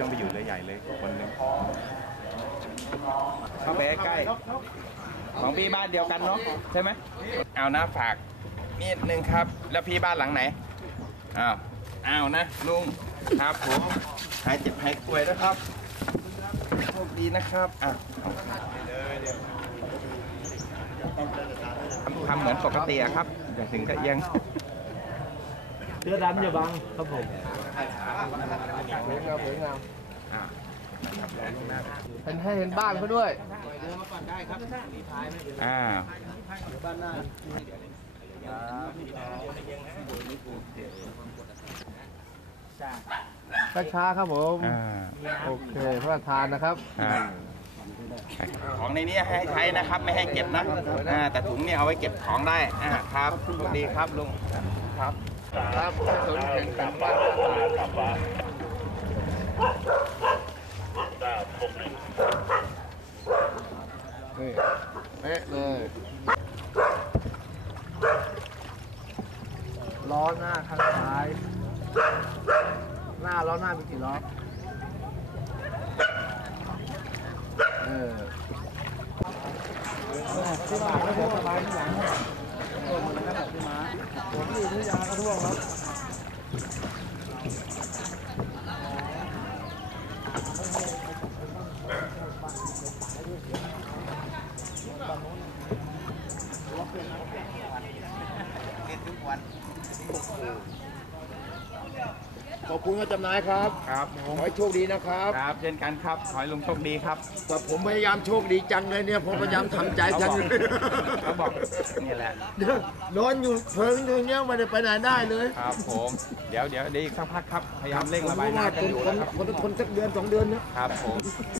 ต้องไปอยู่เรือใหญ่เลยคนหนึงเข้าไปใกล้ๆของพี่บ้านเดียวกันเนาะใช่ไหมเอานะฝากนิดนึงครับ แล้วพี่บ้านหลังไหนอ้าวอ้าวนะลุงครับผมหายเจ็บหายป่วยนะครับโชคดีนะครับอะทำทำเหมือนปกติอะครับอย่าถึงกับเอียังเสื้อดำอย่าบังครับผม สวยงามสวยงามอ่าเห็นให้เห็นบ้านเขาด้วยอ่าช้าๆครับผมอ่าโอเคพระราชทานนะครับอ่าของในนี้ให้ใช้นะครับ ไม่ให้เก็บนะอ่าแต่ถุงเนี่ยเอาไว้เก็บของได้อ่าครับสวัสดีครับลุงครับครับศูนย์แข่งขันบ้าน พระราชทานนี่เป๊ะเลย ล้อหน้าข้างซ้าย หน้าล้อหน้ามีกี่ล้อ เออขอบคุ Thank you. ณครับจำนายครับ ครับขอให้โชคดีนะครับ ครับเช่นกันครับขอให้ลุงโชคดีครับแต่ผมพยายามโชคดีจังเลยเนี่ยผมพยายามทำใจเขาจับงอกเลยเขาบอกนี่แหละเดี๋ยวนอนอยู่เพิงตรงเนี้ยไม่ได้ไปไหนได้เลยครับผม เดี๋ยวเดี๋ยวเดี๋ยวอีกสักพักครับ พยายามเร่งผมระบายว่าน้ำกันอยู่คนนะครับคนคนสักเดือนสองเดือนนะ ครับผม